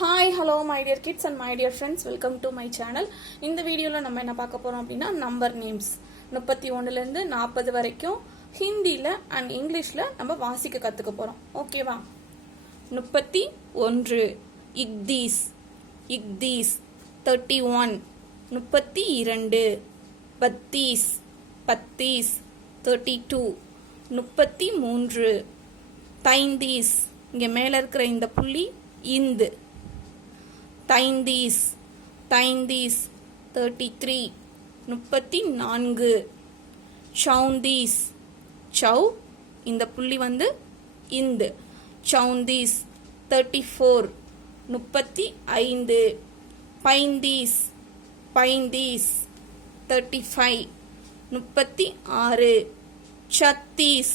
Hi hello my dear kids and my dear friends, welcome to my channel. இந்த வீடியோவில் நம்ம என்ன பார்க்க போகிறோம் அப்படின்னா நம்பர் நேம்ஸ் 31லேருந்து 40 வரைக்கும் ஹிந்தியில் அண்ட் இங்கிலீஷில் நம்ம வாசிக்க கற்றுக்க போகிறோம். ஓகேவா? 31 இக்தீஸ் இக்தீஸ் 31 32 பத்தீஸ் பத்தீஸ் 32 33 தைந்தீஸ் இங்கே மேலே இருக்கிற இந்த புள்ளி இந்து தைந்தீஸ் தைந்தீஸ் 33 34 சவுந்தீஸ் சௌ இந்த புள்ளி வந்து இந்து சவுந்தீஸ் 34 35 பைந்தீஸ் பைந்தீஸ் 35 36 சத்தீஸ்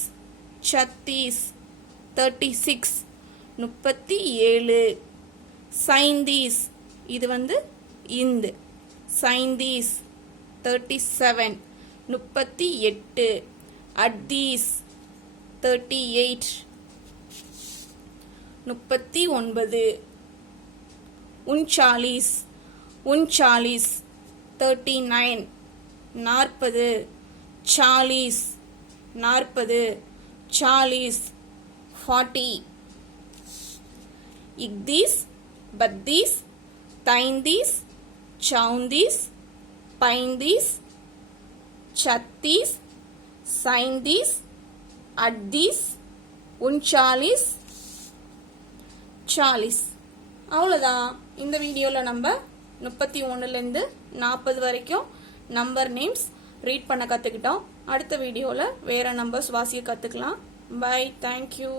சத்தீஸ் 36 37 சைந்தீஸ் இது வந்து இந்து சைந்தீஸ் 37 38 அத்தீஸ் 38 39 உன்சாலீஸ் உன்சாலீஸ் 39 40 சாலீஸ் 40 சாலீஸ் 40 இக்தீஸ் பத்தீஸ் தைந்தீஸ் சவுந்தீஸ் பைந்தீஸ் சத்தீஸ் சைந்தீஸ் அத்தீஸ் உன்சாலீஸ் சாலீஸ். அவ்வளோதான். இந்த வீடியோவில் நம்ம 31லேருந்து 40 வரைக்கும் நம்பர் நேம்ஸ் ரீட் பண்ண கற்றுக்கிட்டோம். அடுத்த வீடியோவில் வேறு நம்பர்ஸ் வாசிக்க கற்றுக்கலாம். பை. தேங்க்யூ.